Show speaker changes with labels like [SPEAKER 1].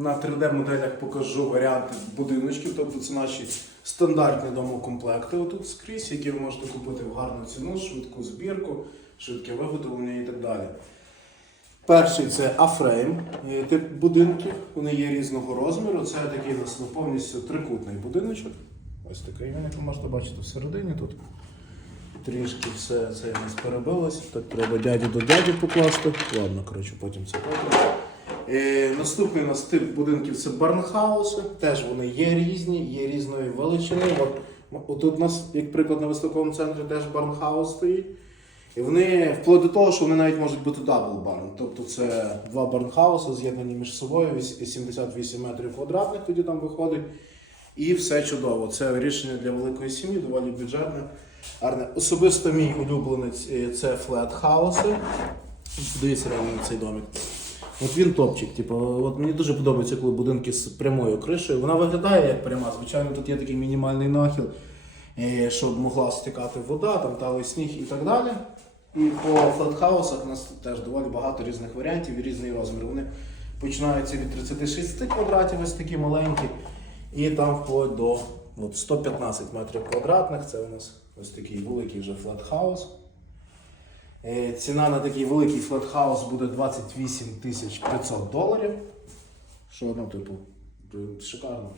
[SPEAKER 1] На 3D-моделях покажу варіанти будиночків, тобто це наші стандартні домокомплекти отут скрізь, які ви можете купити в гарну ціну, швидку збірку, швидке виготовлення і так далі. Перший це А-фрейм е, тип будинків. Вони є різного розміру. Це такий у нас ну, повністю трикутний будиночок. Ось такий він, як ви можете бачити всередині тут. Трішки все це у нас перебилось. Так треба дядю до дяді покласти. Ладно, коротше, потім це потім. Е, наступний у нас тип будинків це барнхауси. Теж вони є різні, є різної величини. От, отут у нас, як приклад, на виставковому центрі теж барнхаус стоїть. І вони вплоть до того, що вони навіть можуть бути дабл барн. Тобто це два барнхауси з'єднані між собою, віс- 78 метрів квадратних тоді там виходить. І все чудово. Це рішення для великої сім'ї, доволі бюджетне. Гарне. Особисто мій улюбленець е, це флет-хауси. Дивіться реально цей домик. От він топчик. Типу, от мені дуже подобається, коли будинки з прямою кришею. Вона виглядає як пряма. Звичайно, тут є такий мінімальний нахил, е, щоб могла стікати вода, там талий сніг і так далі. І по флетхаусах у нас теж доволі багато різних варіантів і різний розмір. Вони починаються від 36 квадратів, ось такі маленькі, і там вплоть до от, 115 метрів квадратних. Це у нас ось такий великий вже флетхаус. Е, Ціна на такий великий флетхаус буде 28 тисяч 500 доларів. Що ну, типу, шикарно.